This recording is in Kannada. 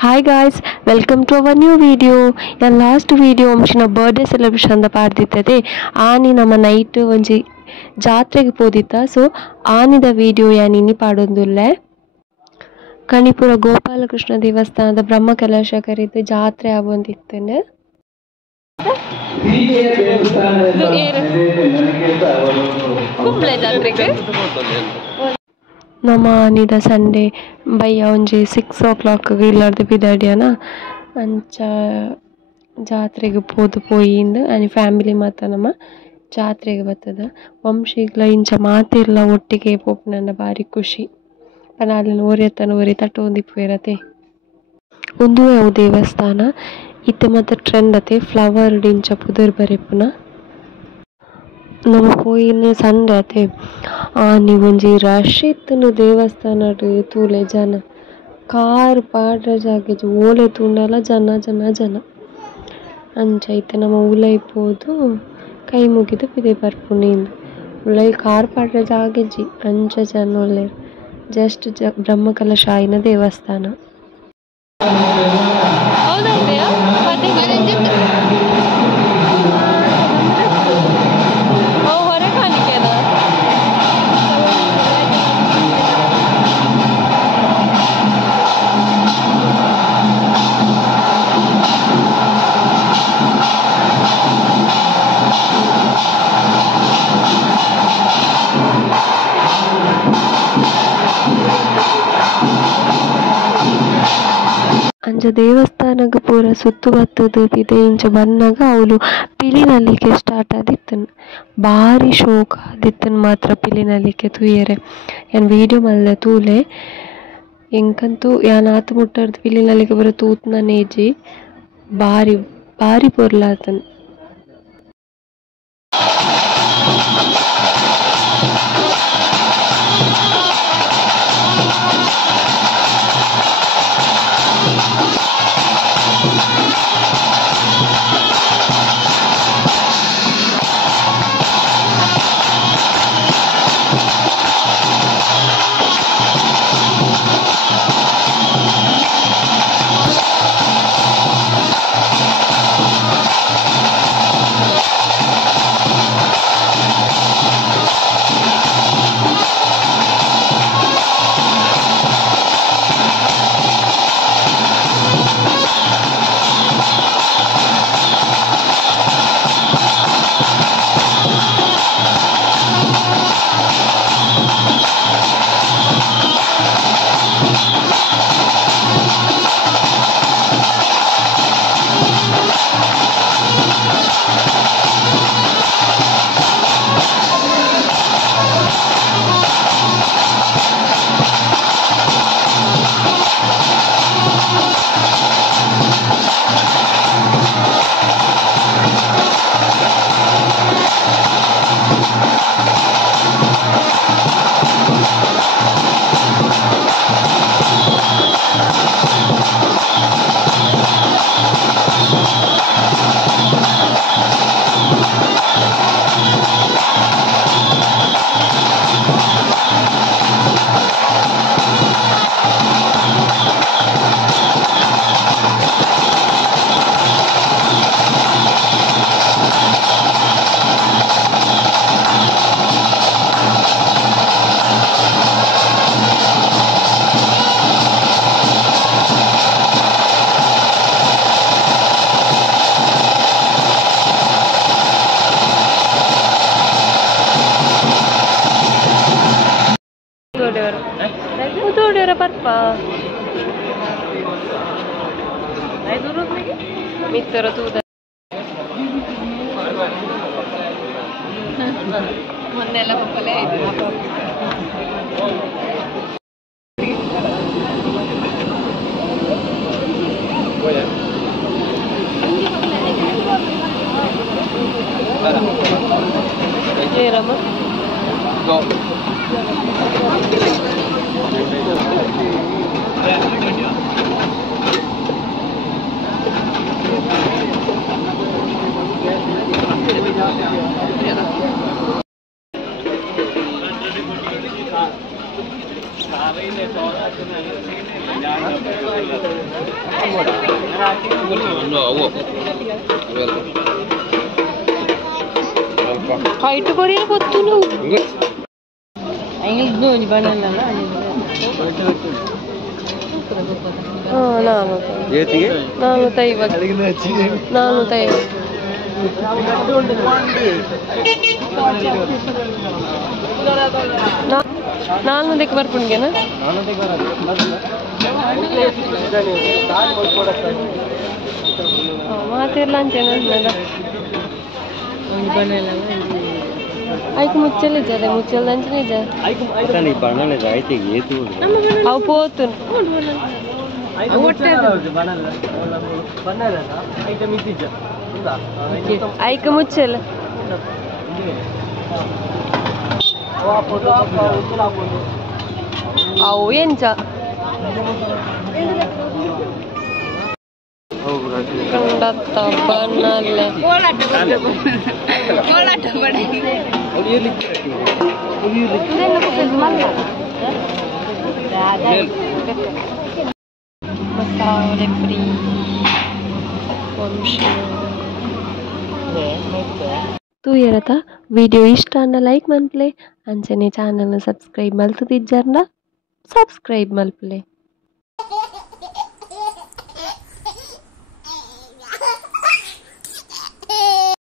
Hi guys, welcome to our new video. Last video ಅಂಶಿನ ಬರ್ಡೇ ಸೆಲೆಬ್ರೇಷನ್ ಅಂತ ಪಾಡ್ದಿತ್ತದೆ. ಆನಿ ನಮ್ಮ ನೈಟ್ ಒಂಜಿ ಜಾತ್ರೆಗೆ ಪೋದಿತ್ತ. ಸೊ ಆನಿದ ವಿಡಿಯೋ ಯಾನಿನಿ ಪಾಡೊಂದುಲ್ಲೆ. ಕಣಿಪುರ ಗೋಪಾಲಕೃಷ್ಣ ದೇವಸ್ಥಾನದ ಬ್ರಹ್ಮ ಕಲಶಕರಿದ್ದು ಜಾತ್ರೆ ಆವೊಂದಿತ್ತನೆ. ಕುಂಬ್ಳೆ ಜಾತ್ರೆಗೆ ನಮ್ಮ ಆನಿದ ಸಂಡೇ ಬಯ್ಯ ಒಂಜಿ 6 o'clock ಇಲ್ಲಾರ್ದು ಬಿದಾಡ್ಯಾನ ಅಂಚ ಜಾತ್ರೆಗೆ ಪೋಯಿಂದ ಅನಿ ಫ್ಯಾಮಿಲಿ ಮಾತ ನಮ್ಮ ಜಾತ್ರೆಗೆ ಬರ್ತದ ವಂಶಿಗ್ಲ ಇಂಚ ಮಾತಿರ್ಲ ಒಟ್ಟಿಗೆ ಪೋಪು ನನ್ನ ಭಾರಿ ಖುಷಿ ಪನಾಲಿನ ಓರಿಯತ್ತನ ಓರಿ ತಟ್ಟೊಂದಿಪ್ಪುವೆರತೆ ಒಂದು ಅವು ದೇವಸ್ಥಾನ ಇತ್ತೆ ಮತ್ತು ಟ್ರೆಂಡ್ ಅತೆ ಫ್ಲವರ್ ಇಂಚ ಪುದರ್ ಬರೆಪುನ ನಮ್ಮ ಪೋಯಿನ ಸಂಡೆ ಅತೆ ನೀವೊಂಜಿ ರಶ್ ಇತ್ತು ದೇವಸ್ಥಾನ ತೂಲೆ ಜನ ಕಾರ್ ಪಾಡ್ರ ಜಾಗೆಜಿ ಓಲೆ ತೂಂಡಲ ಜನ ಜನ ಜನ ಅಂಚ ಐತೆ ನಮ್ಮ ಉಲೈ ಪೋದು ಕೈ ಮುಗಿದು ಪಿದೆ ಬರ್ಪುನಿಂದು ಉಲೈ ಕಾರ್ ಪಾಡ್ರ ಜಾಗೆಜಿ ಅಂಚ ಜನ ಒಳ್ಳೆ ಜಸ್ಟ್ ಬ್ರಹ್ಮಕಲಶ ಆಯ್ನ ದೇವಸ್ಥಾನ ಅಂಚ ದೇವಸ್ಥಾನಗ ಪೂರ ಸುತ್ತು ಬತ್ತದು ಪಿದೆ ಇಂಚ ಬನ್ನಾಗ ಅವಳು ಪಿಲಿನಲ್ಲಿಗೆ ಸ್ಟಾರ್ಟ್ ಆದಿತ್ತನ್ ಭಾರಿ ಶೋಕ ಆದಿತ್ತನ್ ಮಾತ್ರ ಪಿಲಿನಲ್ಲಿಗೆ ತೂಯರೆ ಏನು ವಿಡಿಯೋ ಮಲ್ಲೆ ತೂಲೆ ಎಂಕಂತೂ ಯಾನ್ ಆತು ಮುಟ್ಟರ್ದು ಪಿಲಿನಲ್ಲಿಗೆ ಬರೋ ತೂತ್ನ ನೇಜಿ ಭಾರಿ ಭಾರಿ ಪೊರ್ಲಾತನ್ ಬರ್ಪಾ ಮಿತ್ತರ ತೂದ ಮೊನ್ನೆಲ್ಲ ಪಪ್ಪಲೆ ಆಯ್ತು Jayarama Height korean pottunu. English no ni banana na. ನಾನು ಏತಿಗೆ 450 450 ಬರ್ಪುಣ್ಗೆನಾ ಮಾತಿರ್ಲ ಅಂತೇನ ಐಕು ಮುಚ್ಚಲೆ ಜದೆ ಮುಚ್ಚಲ್ ದಂಚನೆ ಜ ಅತನಿ ಬಣ್ಣನೆ ಜಾಯ್ತಿ ಏತು ಅವು ಪೋತು ಐಕ ಮುಚ್ಚಲ್ಲ ಅವು ಎಂಚ ಕಂಡತ್ತ ಬನ್ನಲ್ಲ मसाले फ्री तू येरता वीडियो इष्ट लाइक मल्पले अंचने ಚಾನಲ್ सब्सक्राइब मल्तुदिज्जरना सब्सक्राइब मल्पले।